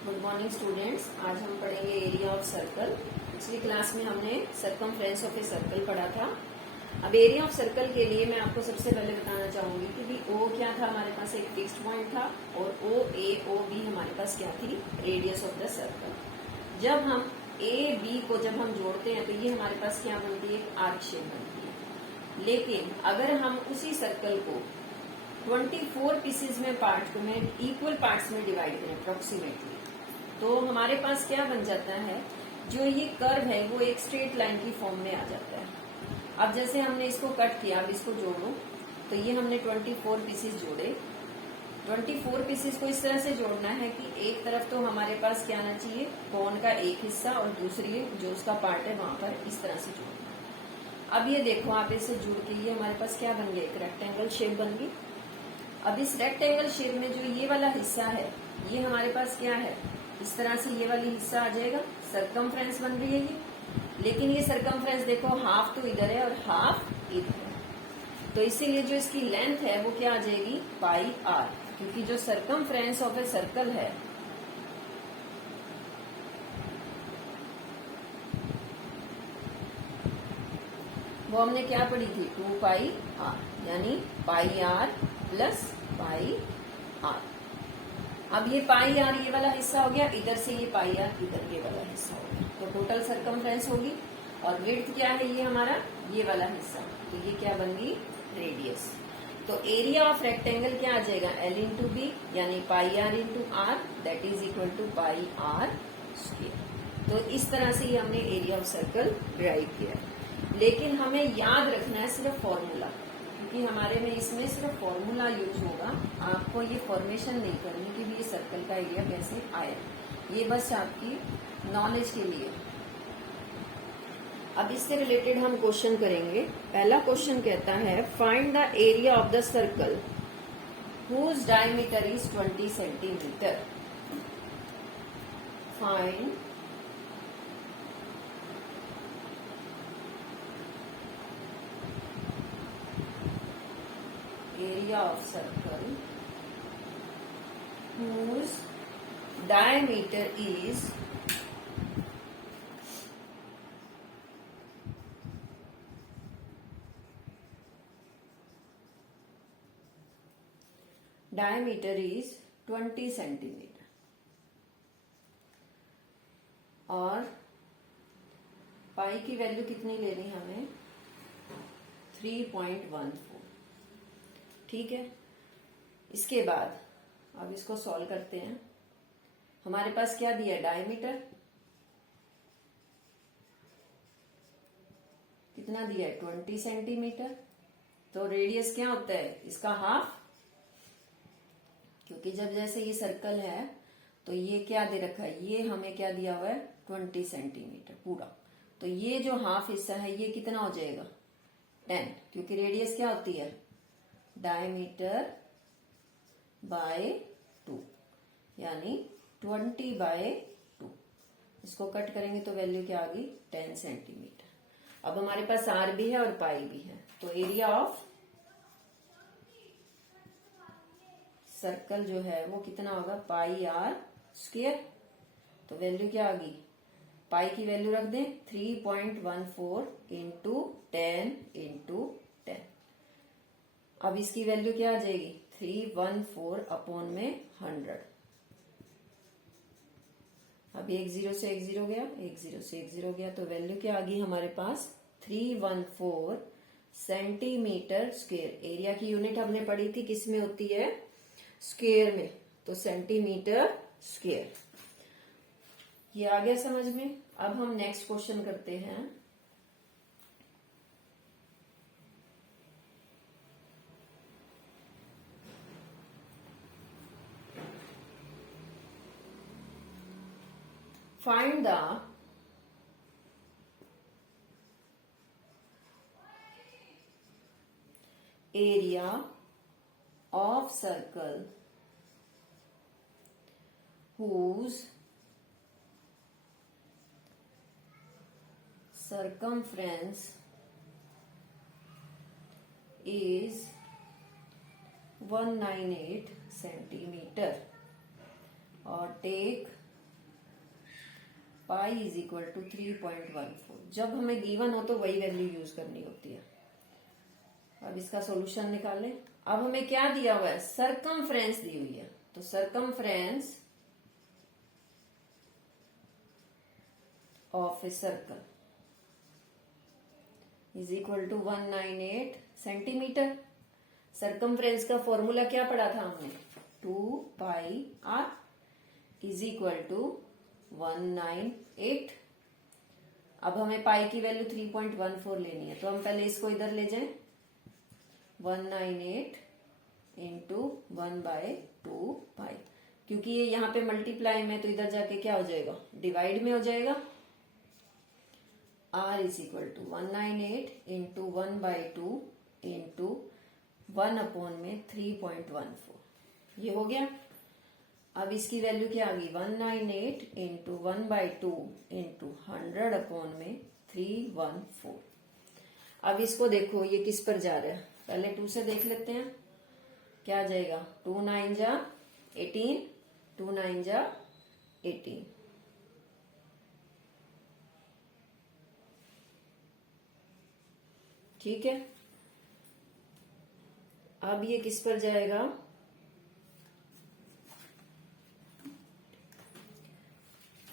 Good morning students. आज हम पढ़ेंगे एरिया ऑफ सर्कल। पिछली क्लास में हमने सरकमफ्रेंस ऑफ ए सर्कल पढ़ा था। अब एरिया ऑफ सर्कल के लिए मैं आपको सबसे पहले बताना चाहूंगी कि भी ओ क्या था, हमारे पास एक फिक्स्ड पॉइंट था और ओ ए ओ बी हमारे पास क्या थी, रेडियस ऑफ द सर्कल। जब हम ए बी को जब हम जोड़ते हैं तो ये हमारे पास क्या बनती है, एक आर्क शेप बनती है। लेकिन अगर हम उसी सर्कल को 24 पीसेज में पार्ट में इक्वल पार्ट्स में डिवाइड करें अप्रोक्सीमेटली, तो हमारे पास क्या बन जाता है, जो ये कर्व है वो एक स्ट्रेट लाइन की फॉर्म में आ जाता है। अब जैसे हमने इसको कट किया, अब इसको जोड़ो तो ये हमने 24 पीसेस जोड़े। 24 पीसेस को इस तरह से जोड़ना है कि एक तरफ तो हमारे पास क्या आना चाहिए, कोन का एक हिस्सा, और दूसरी जो उसका पार्ट है वहां पर इस तरह से जोड़ना है। अब ये देखो, आप इसे जुड़ के ये हमारे पास क्या बन गया, एक रेक्टेंगल शेप बन गई। अब इस रेक्टेंगल शेप में जो ये वाला हिस्सा है, ये हमारे पास क्या है, इस तरह से ये वाली हिस्सा आ जाएगा, सरकमफ्रेंस बन रही है ये। लेकिन ये सरकमफ्रेंस देखो, हाफ तो इधर है और हाफ इधर है, तो इसीलिए जो इसकी लेंथ है वो क्या आ जाएगी, पाई आर। क्योंकि जो सरकमफ्रेंस ऑफ ए सर्कल है वो हमने क्या पढ़ी थी, 2 पाई आर, यानी pi are plus pi are. अब ये पाई आर ये वाला हिस्सा हो गया, इधर से ये पाई आर इधर ये वाला हिस्सा हो गया, तो टोटल सरकमफ्रेंस होगी। और विड्थ क्या है, ये हमारा ये वाला हिस्सा, तो ये क्या बन गई, रेडियस। तो एरिया ऑफ रेक्टेंगल क्या आ जाएगा, एल इंटू बी, यानी pi R into R, that is equal to pi R square. तो इस तरह से ये हमने एरिया ऑफ सर्कल ड्राइव किया है। लेकिन हमें याद रखना है सिर्फ फॉर्मूला, क्योंकि हमारे में इसमें सिर्फ फॉर्मूला यूज होगा। आपको ये फॉर्मेशन नहीं करनी कि भी ये सर्कल का एरिया कैसे आया, ये बस आपकी नॉलेज के लिए। अब इससे रिलेटेड हम क्वेश्चन करेंगे। पहला क्वेश्चन कहता है, find the area of the circle whose diameter is 20 centimetre. Find area of circle whose diameter is 20 centimetre और पाई की वैल्यू कितनी लेनी है हमें, 3.14। ठीक है। इसके बाद अब इसको सॉल्व करते हैं। हमारे पास क्या दिया है, डायमीटर कितना दिया है, 20 सेंटीमीटर। तो रेडियस क्या होता है, इसका हाफ, क्योंकि जब जैसे ये सर्कल है तो ये क्या दे रखा है, ये हमें क्या दिया हुआ है, 20 सेंटीमीटर पूरा। तो ये जो हाफ हिस्सा है ये कितना हो जाएगा, 10, क्योंकि रेडियस क्या होती है, डायमीटर बाय 2, यानी 20/2। इसको कट करेंगे तो वैल्यू क्या आ गई, 10 सेंटीमीटर। अब हमारे पास आर भी है और पाई भी है, तो एरिया ऑफ सर्कल जो है वो कितना होगा, पाई आर स्क्वायर। तो वैल्यू क्या आ गई, पाई की वैल्यू रख दें, 3.14 इंटू 10 इंटू 10। अब इसकी वैल्यू क्या आ जाएगी, 314 अपॉन में 100। अब एक जीरो से एक जीरो गया, एक जीरो से एक जीरो गया, तो वैल्यू क्या आ गई हमारे पास, 314 सेंटीमीटर स्क्वायर। एरिया की यूनिट हमने पढ़ी थी किस में होती है, स्क्वायर में, तो सेंटीमीटर स्क्वायर। ये आ गया समझ में। अब हम नेक्स्ट क्वेश्चन करते हैं। Find the area of circle whose circumference is 198 centimetre और take pi is equal to 3.14। जब हमें गिवन हो तो वही वैल्यू यूज करनी होती है। अब इसका सॉल्यूशन निकालें। अब हमें क्या दिया हुआ है, सरकमफ्रेंस दी हुई है, तो circumference of a circle is equal to 198 centimetre. Circumference का फॉर्मूला क्या पढ़ा था हमने, 2 pi r is equal to 198। अब हमें पाई की वैल्यू 3.14 लेनी है, तो हम पहले इसको इधर ले जाएं, 198 इंटू 1/2 पाई, क्योंकि ये यहाँ पे मल्टीप्लाई में, तो इधर जाके क्या हो जाएगा, डिवाइड में हो जाएगा। r is equal to 198 into 1/2 into 1 में 3.14, ये हो गया। अब इसकी वैल्यू क्या आ गई, 198 इंटू 1/2 इंटू 100 में 314। अब इसको देखो ये किस पर जा रहा है, पहले 2 से देख लेते हैं क्या आ जाएगा, 2 9 जा 18, 2 9 जा 18, ठीक है। अब ये किस पर जाएगा,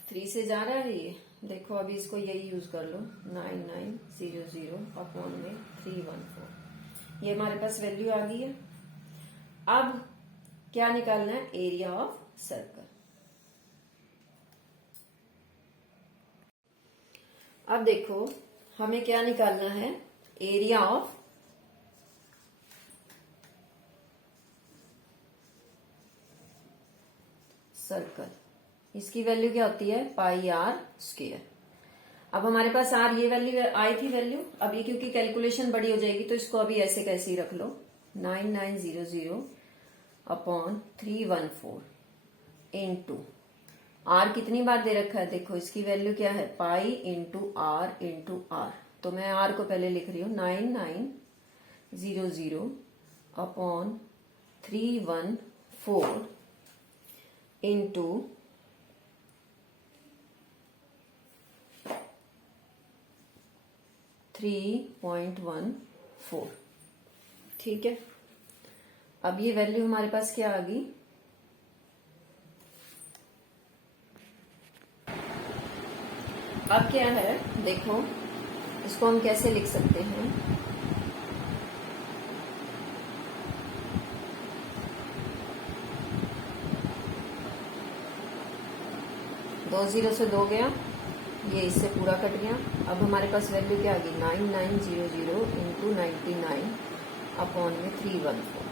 3 से जा रहा है ये, देखो अभी इसको यही यूज कर लो, 9900 अपॉन में 314, ये हमारे पास वैल्यू आ गई है। अब क्या निकालना है, एरिया ऑफ सर्कल। अब देखो हमें क्या निकालना है, एरिया ऑफ सर्कल। इसकी वैल्यू क्या होती है, पाई आर स्क्वायर। अब हमारे पास आर ये वैल्यू आई थी वैल्यू, अब ये क्योंकि कैलकुलेशन बड़ी हो जाएगी तो इसको अभी ऐसे कैसे ही रख लो, 9900 अपॉन 314 इंटू आर कितनी बार दे रखा है, देखो इसकी वैल्यू क्या है, पाई इंटू आर, तो मैं आर को पहले लिख रही हूं 9900 अपॉन 314 इंटू 3.14, ठीक है। अब ये वैल्यू हमारे पास क्या आ गई, अब क्या है देखो, इसको हम कैसे लिख सकते हैं, दो जीरो से 2 गया, ये इससे पूरा कट गया। अब हमारे पास वैल्यू क्या आ गई, 9900 इंटू 99 अपॉन में 314।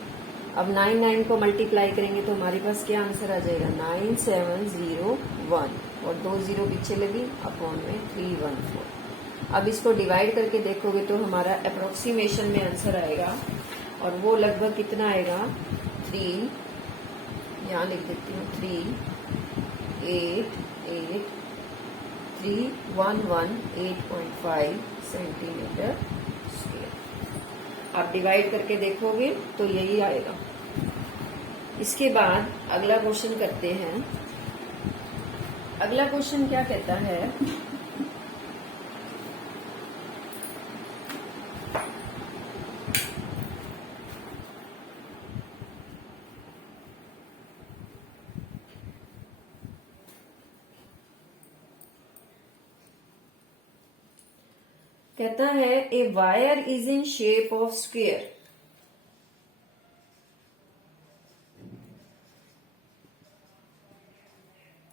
अब 99 को मल्टीप्लाई करेंगे तो हमारे पास क्या आंसर आ जाएगा, 9701, और 2 जीरो पीछे लगी, अपॉन में 314। अब इसको डिवाइड करके देखोगे तो हमारा अप्रोक्सीमेशन में आंसर आएगा, और वो लगभग कितना आएगा, 3, यहाँ लिख देती हूँ 3.885 सेंटीमीटर स्क्वायर। आप डिवाइड करके देखोगे तो यही आएगा। इसके बाद अगला क्वेश्चन करते हैं। अगला क्वेश्चन क्या कहता है, कहता है a wire is in shape of square,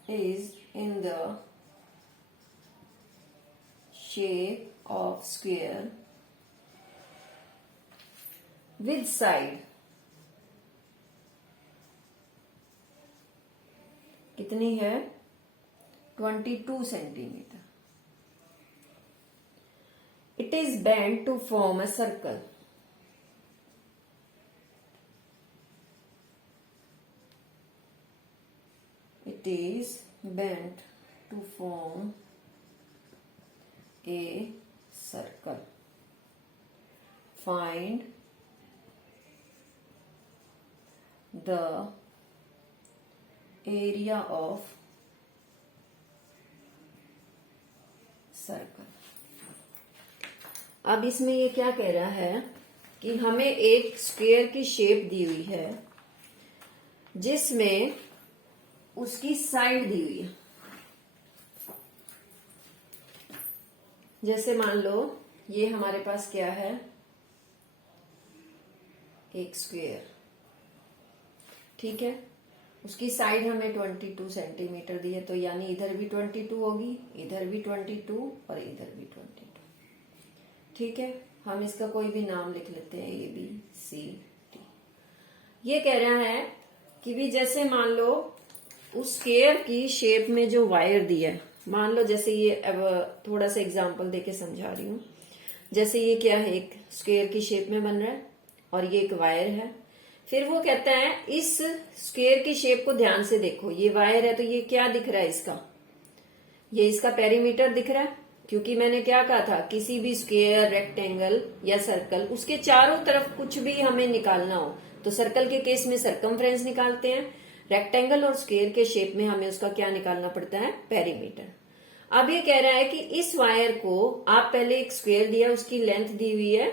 is in the shape of square with side कितनी है, 22 centimetre. It is bent to form a circle. It is bent to form a circle. Find the area of circle. अब इसमें ये क्या कह रहा है कि हमें एक स्क्वायर की शेप दी हुई है जिसमें उसकी साइड दी हुई है। जैसे मान लो ये हमारे पास क्या है, एक स्क्वायर, ठीक है। उसकी साइड हमें 22 सेंटीमीटर दी है, तो यानी इधर भी 22 होगी, इधर भी 22 और इधर भी 22, ठीक है। हम इसका कोई भी नाम लिख लेते हैं, ABCD। ये कह रहा है कि भी जैसे मान लो उस स्क्वायर की शेप में जो वायर दिया है, मान लो जैसे ये, अब थोड़ा सा एग्जांपल देके समझा रही हूं। जैसे ये क्या है, एक स्क्वायर की शेप में बन रहा है और ये एक वायर है। फिर वो कहता है इस स्क्वायर की शेप को ध्यान से देखो, ये वायर है तो ये क्या दिख रहा है इसका, ये इसका पेरीमीटर दिख रहा है। क्योंकि मैंने क्या कहा था, किसी भी स्क्वायर, रेक्टेंगल या सर्कल, उसके चारों तरफ कुछ भी हमें निकालना हो तो सर्कल के केस में सरकमफ्रेंस निकालते हैं, रेक्टेंगल और स्क्वायर के शेप में हमें उसका क्या निकालना पड़ता है, पेरीमीटर। अब ये कह रहा है कि इस वायर को आप पहले एक स्क्वायर दिया, उसकी लेंथ दी हुई है,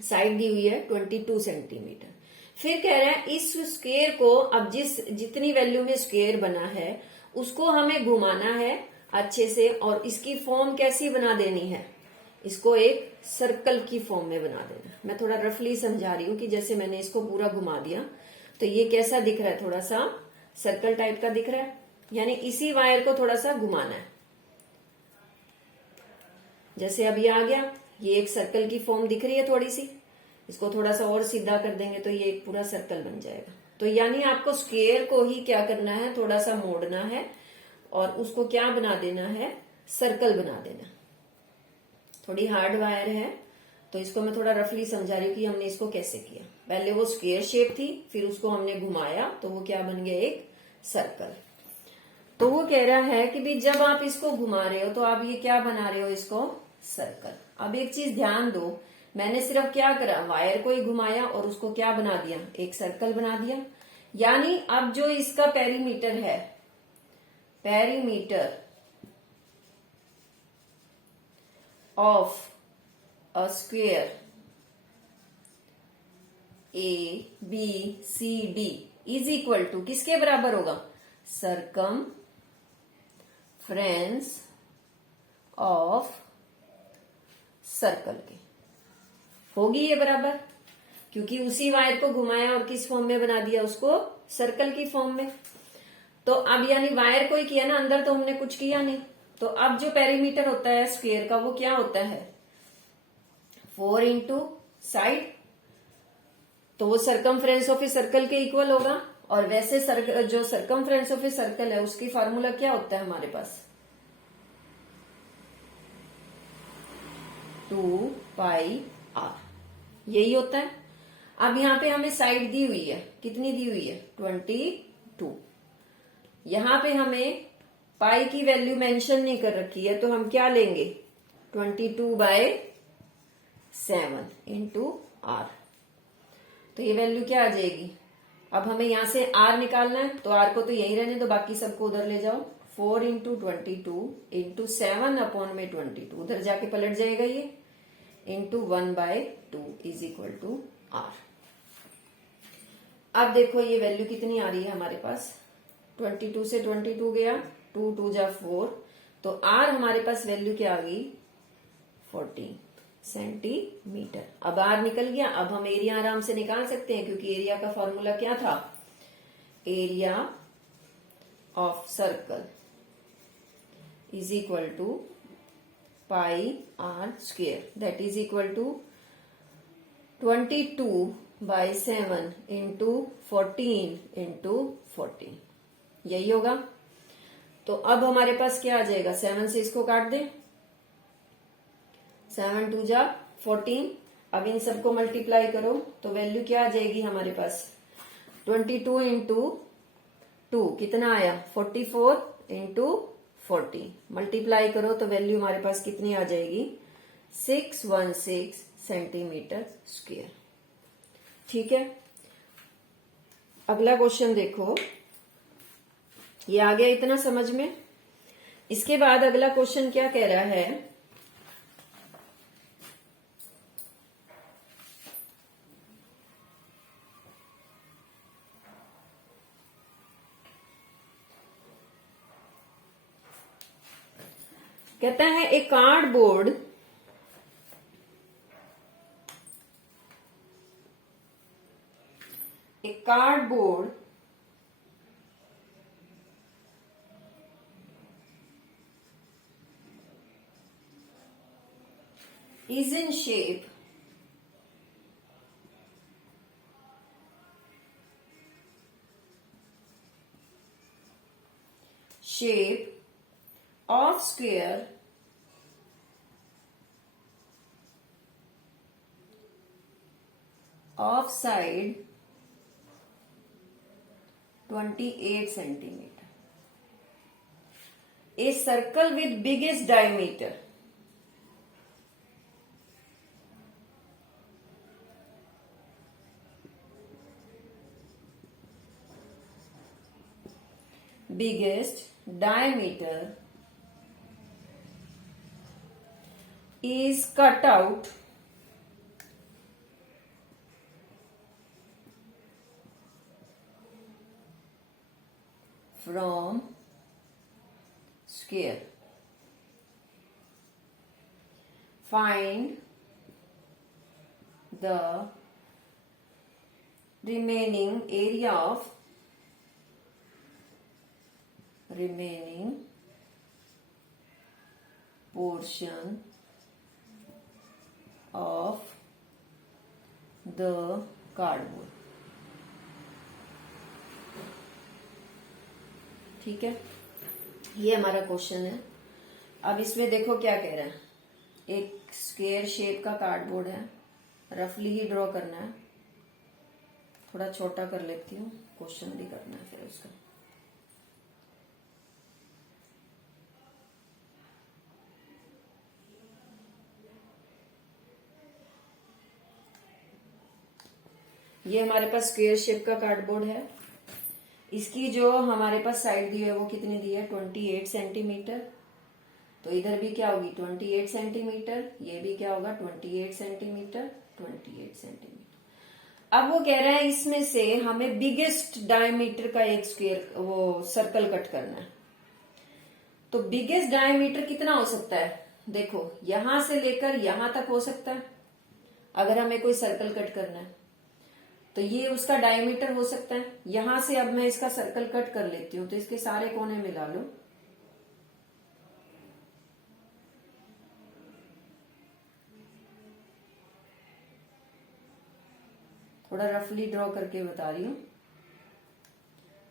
साइड दी हुई है 22 सेंटीमीटर। फिर कह रहा है इस स्क्वायर को अब जितनी वैल्यू में स्क्वायर बना है उसको हमें घुमाना है अच्छे से, और इसकी फॉर्म कैसी बना देनी है, इसको एक सर्कल की फॉर्म में बना देना। मैं थोड़ा रफली समझा रही हूँ कि जैसे मैंने इसको पूरा घुमा दिया तो ये कैसा दिख रहा है, थोड़ा सा सर्कल टाइप का दिख रहा है। यानी इसी वायर को थोड़ा सा घुमाना है। जैसे अब ये आ गया, ये एक सर्कल की फॉर्म दिख रही है थोड़ी सी, इसको थोड़ा सा और सीधा कर देंगे तो ये एक पूरा सर्कल बन जाएगा। तो यानी आपको स्क्वायर को ही क्या करना है, थोड़ा सा मोड़ना है और उसको क्या बना देना है, सर्कल बना देना। थोड़ी हार्ड वायर है तो इसको मैं थोड़ा रफली समझा रही हूँ कि हमने इसको कैसे किया। पहले वो स्क्वायर शेप थी, फिर उसको हमने घुमाया तो वो क्या बन गया, एक सर्कल। तो वो कह रहा है कि भी जब आप इसको घुमा रहे हो तो आप ये क्या बना रहे हो, इसको सर्कल। अब एक चीज ध्यान दो, मैंने सिर्फ क्या करा, वायर को ही घुमाया और उसको क्या बना दिया, एक सर्कल बना दिया। यानी अब जो इसका पेरीमीटर है, perimeter of a square ABCD is equal to किसके बराबर होगा, सरकमफ्रेंस ऑफ सर्कल के होगी ये बराबर, क्योंकि उसी वायर को घुमाया और किस फॉर्म में बना दिया, उसको सर्कल की फॉर्म में। तो अब यानी वायर को ही किया ना, अंदर तो हमने कुछ किया नहीं। तो अब जो पेरीमीटर होता है स्क्वायर का वो क्या होता है, 4 इंटू साइड, तो वो सरकमफ्रेंस ऑफ ए सर्कल के इक्वल होगा। और वैसे जो सरकमफ्रेंस ऑफ ए सर्कल है उसकी फार्मूला क्या होता है हमारे पास, 2πr, यही होता है। अब यहाँ पे हमें साइड दी हुई है, कितनी दी हुई है, 22। यहां पे हमें पाई की वैल्यू मेंशन नहीं कर रखी है, तो हम क्या लेंगे, 22/7 इंटू आर। तो ये वैल्यू क्या आ जाएगी, अब हमें यहां से आर निकालना है तो आर को तो यही रहने दो, बाकी सबको उधर ले जाओ। 4 इंटू 22 इंटू 7/22, उधर जाके पलट जाएगा ये, into 1/2 is equal to r. अब देखो ये वैल्यू कितनी आ रही है हमारे पास, 22 से 22 गया, 2 2 जा 4, तो आर हमारे पास वैल्यू क्या आ गई, 14 सेंटीमीटर। अब आर निकल गया, अब हम एरिया आराम से निकाल सकते हैं, क्योंकि एरिया का फॉर्मूला क्या था, area of circle is equal to pi r square, that is equal to 22/7 into 14 into 14, यही होगा। तो अब हमारे पास क्या आ जाएगा, 7 से इसको काट दे, 7 2 जा 14। अब इन सबको मल्टीप्लाई करो तो वैल्यू क्या आ जाएगी हमारे पास, 22 इंटू 2 कितना आया, 44 इंटू 40, मल्टीप्लाई करो तो वैल्यू हमारे पास कितनी आ जाएगी, 616 सेंटीमीटर स्क्वायर। ठीक है, अगला क्वेश्चन देखो, ये आ गया इतना समझ में। इसके बाद अगला क्वेश्चन क्या कह रहा है, कहता है ए cardboard is in shape of square of side 28 centimeter. A circle with biggest diameter is cut out from square. Find the remaining area of portion of the cardboard. ठीक है, ये हमारा क्वेश्चन है। अब इसमें देखो क्या कह रहा है, एक स्क्वायर शेप का कार्डबोर्ड है, रफली ही ड्रॉ करना है। थोड़ा छोटा कर लेती हूँ, क्वेश्चन भी करना है फिर उसका। ये हमारे पास स्क्वायर शेप का कार्डबोर्ड है। इसकी जो हमारे पास साइड दी है वो कितनी दी है, 28 सेंटीमीटर। तो इधर भी क्या होगी 28 सेंटीमीटर, ये भी क्या होगा 28 सेंटीमीटर, 28 सेंटीमीटर। अब वो कह रहा है इसमें से हमें बिगेस्ट डायमीटर का एक स्क्वायर वो सर्कल कट करना है। तो बिगेस्ट डायमीटर कितना हो सकता है, देखो यहां से लेकर यहां तक हो सकता है अगर हमें कोई सर्कल कट करना है। तो ये उसका डायमीटर हो सकता है। यहां से अब मैं इसका सर्कल कट कर लेती हूं, तो इसके सारे कोने मिला लो। थोड़ा रफली ड्रॉ करके बता रही हूं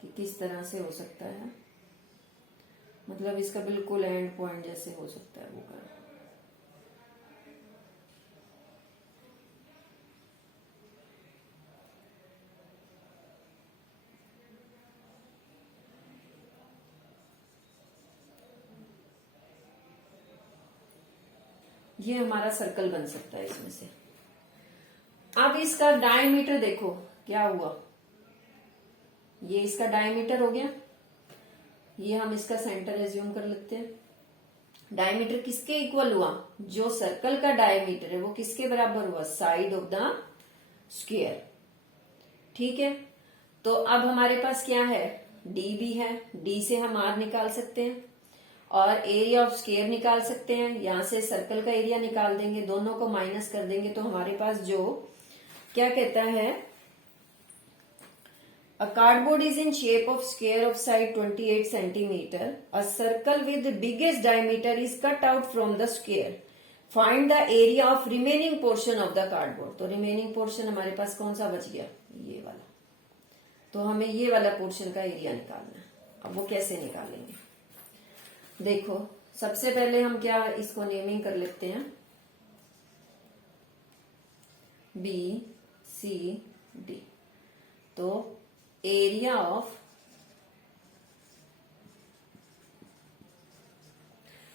कि किस तरह से हो सकता है, मतलब इसका बिल्कुल एंड पॉइंट जैसे हो सकता है वो कर। ये हमारा सर्कल बन सकता है इसमें से। अब इसका डायमीटर देखो क्या हुआ, ये इसका डायमीटर हो गया। ये हम इसका सेंटर एज्यूम कर लेते हैं। डायमीटर किसके इक्वल हुआ, जो सर्कल का डायमीटर है वो किसके बराबर हुआ, साइड ऑफ द स्क्वायर। ठीक है, तो अब हमारे पास क्या है, डी भी है। डी से हम आर निकाल सकते हैं और एरिया ऑफ स्क्वायर निकाल सकते हैं। यहां से सर्कल का एरिया निकाल देंगे, दोनों को माइनस कर देंगे तो हमारे पास जो क्या कहता है, a cardboard is in shape of square of side 28 centimetre. A circle with biggest diameter is cut out from the square. Find the area of remaining portion of the cardboard. तो remaining portion हमारे पास कौन सा बच गया, ये वाला। तो हमें ये वाला पोर्शन का एरिया निकालना है। अब वो कैसे निकालेंगे, देखो सबसे पहले हम क्या इसको नेमिंग कर लेते हैं, बी सी डी। तो area of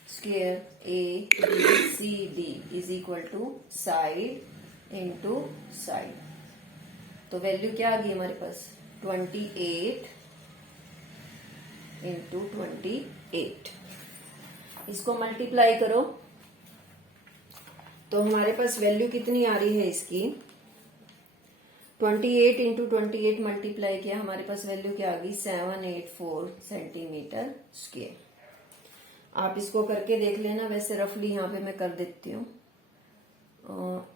square A B C D is equal to side into side. तो वैल्यू क्या आ गई हमारे पास, 28 इंटू 28। इसको मल्टीप्लाई करो तो हमारे पास वैल्यू कितनी आ रही है इसकी 28 इंटू 28 मल्टीप्लाई किया, हमारे पास वैल्यू क्या आ गई 784 सेंटीमीटर स्क्वायर। आप इसको करके देख लेना, वैसे रफली यहाँ पे मैं कर देती हूँ।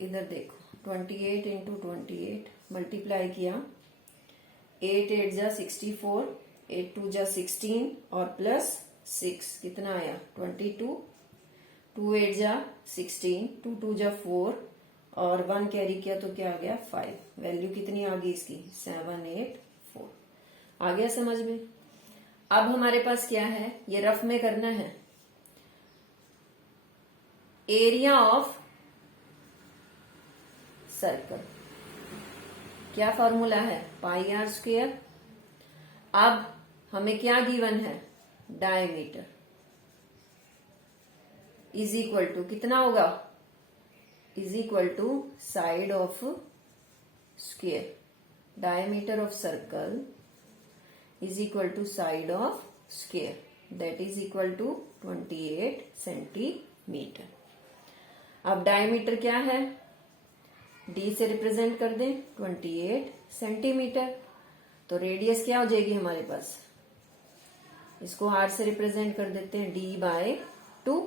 इधर देखो 28 इंटू 28 मल्टीप्लाई किया, 8 8 जा 64, 8 2 जा 16 और प्लस 6 कितना आया 22, 2 8 जा 16, 2 2 जा 4 और 1 कैरी किया तो क्या आ गया 5। वैल्यू कितनी आ गई इसकी 784। आ गया समझ में। अब हमारे पास क्या है, ये रफ में करना है। एरिया ऑफ सर्कल, क्या फॉर्मूला है पाई आर स्क्वेयर। अब हमें क्या गिवन है डायमीटर इज इक्वल टू कितना होगा, is equal to side of square. Diameter of circle is equal to side of square, that is equal to 28 centimetre. अब diameter क्या है, डी से रिप्रेजेंट कर दें 28 सेंटीमीटर, तो रेडियस क्या हो जाएगी हमारे पास, इसको आर से रिप्रेजेंट कर देते हैं डी बाय 2,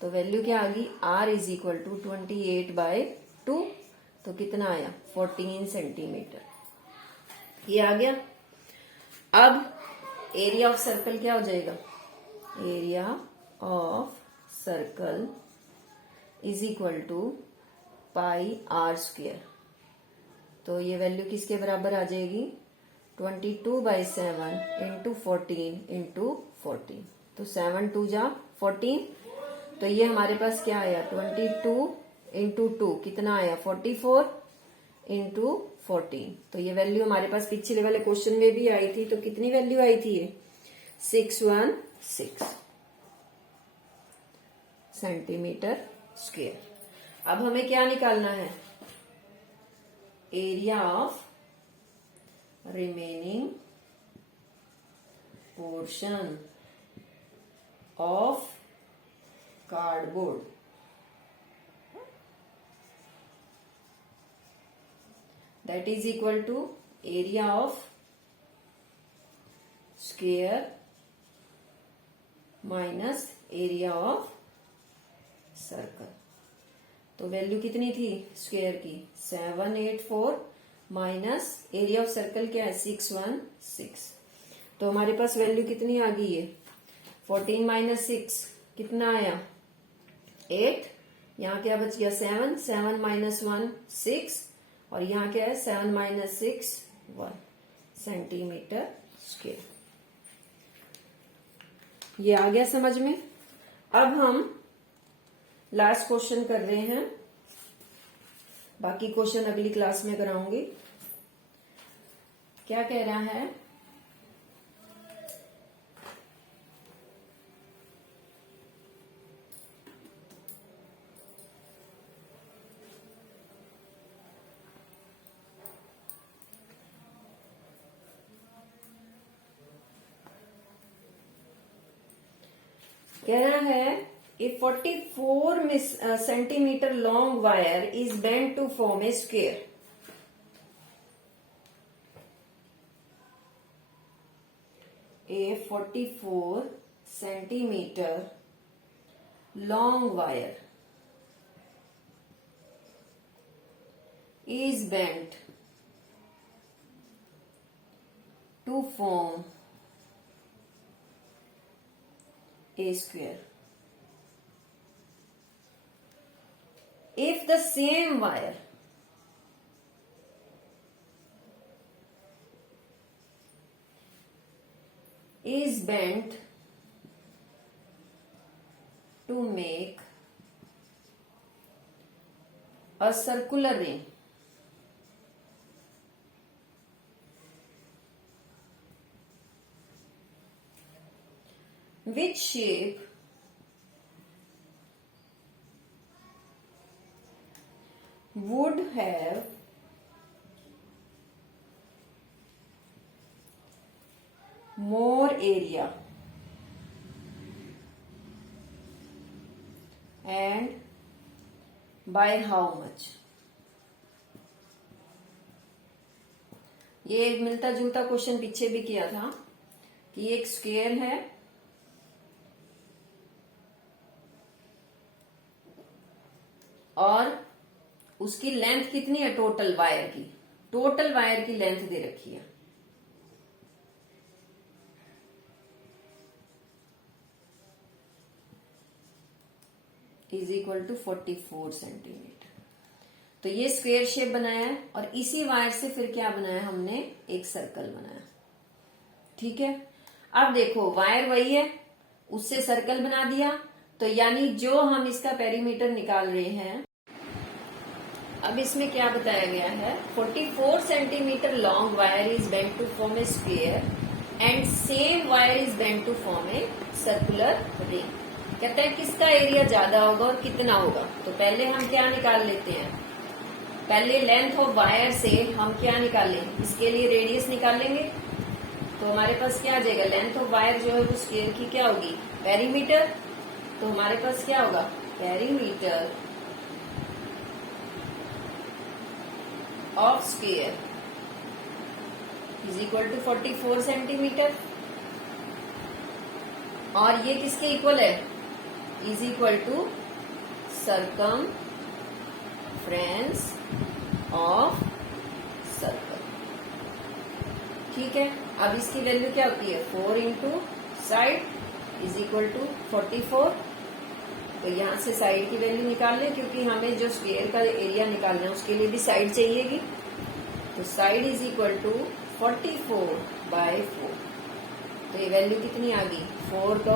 तो वैल्यू क्या आ गई r is equal to 28 by 2, तो कितना आया 14 सेंटीमीटर। ये आ गया। अब एरिया ऑफ सर्कल क्या हो जाएगा, area of circle is equal to pi r square, तो ये वैल्यू किसके बराबर आ जाएगी 22/7 इंटू 14 इंटू 14, तो 7 2 जा 14, तो ये हमारे पास क्या आया 22 इंटू 2 कितना आया 44 इंटू 14, तो ये वैल्यू हमारे पास पिछले वाले क्वेश्चन में भी आई थी, तो कितनी वैल्यू आई थी ये 616 सेंटीमीटर स्क्वेयर। अब हमें क्या निकालना है, area of remaining portion of cardboard, that is equal to area of square minus area of circle. तो वैल्यू कितनी थी स्क्वायर की 784 माइनस एरिया ऑफ सर्कल क्या है 616, तो हमारे पास वैल्यू कितनी आ गई है 14 माइनस 6 कितना आया 8, यहाँ क्या बच गया 7, 7 माइनस 1 6 और यहाँ क्या है 7 माइनस 6 1 सेंटीमीटर स्क्वायर। ये आ गया समझ में। अब हम लास्ट क्वेश्चन कर रहे हैं, बाकी क्वेश्चन अगली क्लास में कराऊंगी। क्या कह रहा है, कह रहा है A 44 centimeter long wire is bent to form a square. A 44 centimeter long wire is bent to form a square. If the same wire is bent to make a circular ring, which shape would have more area and by how much. ये मिलता जुलता question पीछे भी किया था कि एक square है और उसकी लेंथ कितनी है टोटल वायर की, टोटल वायर की लेंथ दे रखी है इज इक्वल टू 44 सेंटीमीटर। तो ये स्क्वायर शेप बनाया है और इसी वायर से फिर क्या बनाया हमने, एक सर्कल बनाया। ठीक है, अब देखो वायर वही है, उससे सर्कल बना दिया, तो यानी जो हम इसका पेरीमीटर निकाल रहे हैं, अब इसमें क्या बताया गया है, 44 centimetre long wire is bent to form a square and same wire is bent to form a circular ring. कहता है किसका एरिया ज्यादा होगा और कितना होगा। तो पहले हम क्या निकाल लेते हैं, पहले लेंथ ऑफ वायर से हम क्या निकालें, इसके लिए रेडियस निकालेंगे। तो हमारे पास क्या आ जाएगा, लेंथ ऑफ वायर जो है वो स्क्वायर की क्या होगी, पेरीमीटर। तो हमारे पास क्या होगा, perimeter of square is equal to 44 centimetre. और ये किसके इक्वल है, is equal to circumference of circle. ठीक है, अब इसकी वैल्यू क्या होती है, 4 into side is equal to 44। तो यहां से साइड की वैल्यू निकाल लें, क्योंकि हमें जो स्क्वायर का एरिया निकालना है उसके लिए भी साइड चाहिएगी। तो साइड इज इक्वल टू 44/4। तो ये वैल्यू कितनी आ गई, 4 तो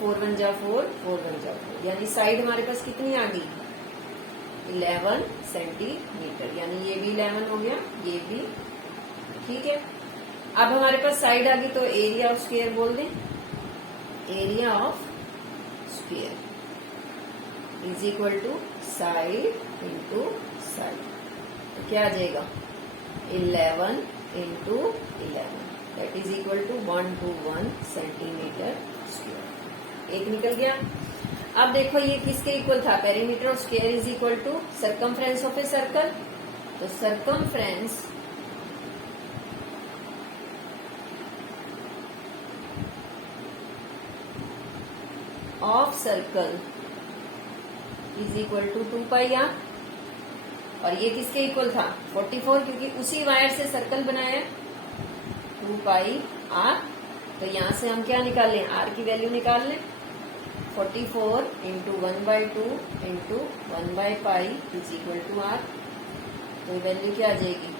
4 1 जा 4, 4 1 जा 4, यानी साइड हमारे पास कितनी आ गई, 11 सेंटीमीटर। यानी ये भी 11 हो गया, ये भी। ठीक है, अब हमारे पास साइड आ गई, तो एरिया ऑफ स्क्वायर बोल दें, area of square is equal to side into side. तो क्या आ जाएगा, 11 into 11, that is equal to 121 centimetre square. एक निकल गया। अब देखो ये किसके इक्वल था, perimeter of square is equal to circumference of a circle. तो circumference of circle is equal to 2πr। और ये किसके इक्वल था, 44, क्योंकि उसी वायर से सर्कल बनाया है, 2πr। तो यहां से हम क्या निकाल लें, r की वैल्यू निकाल लें, 44 into 1/2 into 1/π is equal to r। तो वैल्यू क्या आ जाएगी,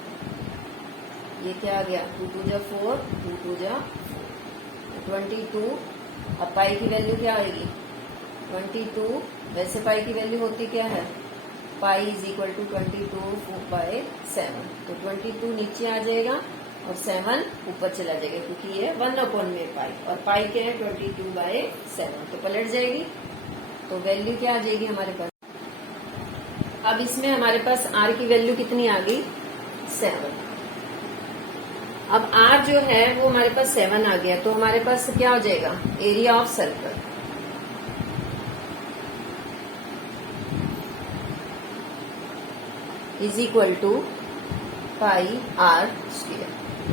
ये क्या आ गया, 2 2 जा 4, 2 2 जा 4, 22। अब पाई की वैल्यू क्या आएगी, 22। वैसे पाई की वैल्यू होती क्या है, पाई इज इक्वल टू 22/7। तो 22 नीचे आ जाएगा और 7 ऊपर चला जाएगा, क्योंकि ये 1/पाई और पाई क्या है 22/7। तो पलट जाएगी, तो वैल्यू क्या आ जाएगी हमारे पास। अब इसमें हमारे पास r की वैल्यू कितनी आ गई, 7। अब r जो है वो हमारे पास 7 आ गया, तो हमारे पास क्या हो जाएगा, area of circle is equal to πr square.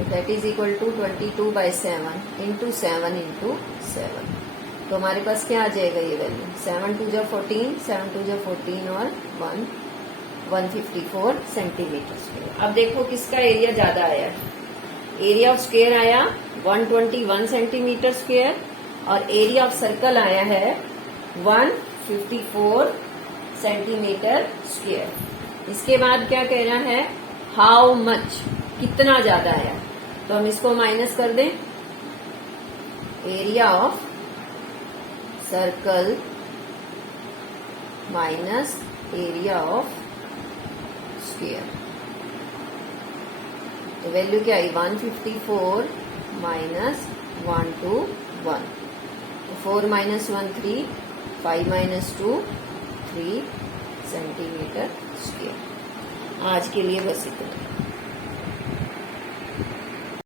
That is equal to 22/7 into 7 into 7। तो हमारे पास क्या आ जाएगा ये वैल्यू, 7 2 जा 14, 7 2 जा 14 और 154 सेंटीमीटर स्क्वायर। अब देखो किसका एरिया ज्यादा आया, एरिया ऑफ स्क्वायर आया 121 सेंटीमीटर स्क्वायर और एरिया ऑफ सर्कल आया है 154 सेंटीमीटर स्क्वायर। इसके बाद क्या कह रहा है, हाउ मच, कितना ज्यादा आया। तो हम इसको माइनस कर दें, area of circle minus area of square. तो वैल्यू क्या आई, 154 minus 121। 4 minus 1 3, 5 minus 2 3 centimetre square. आज के लिए बस इतना।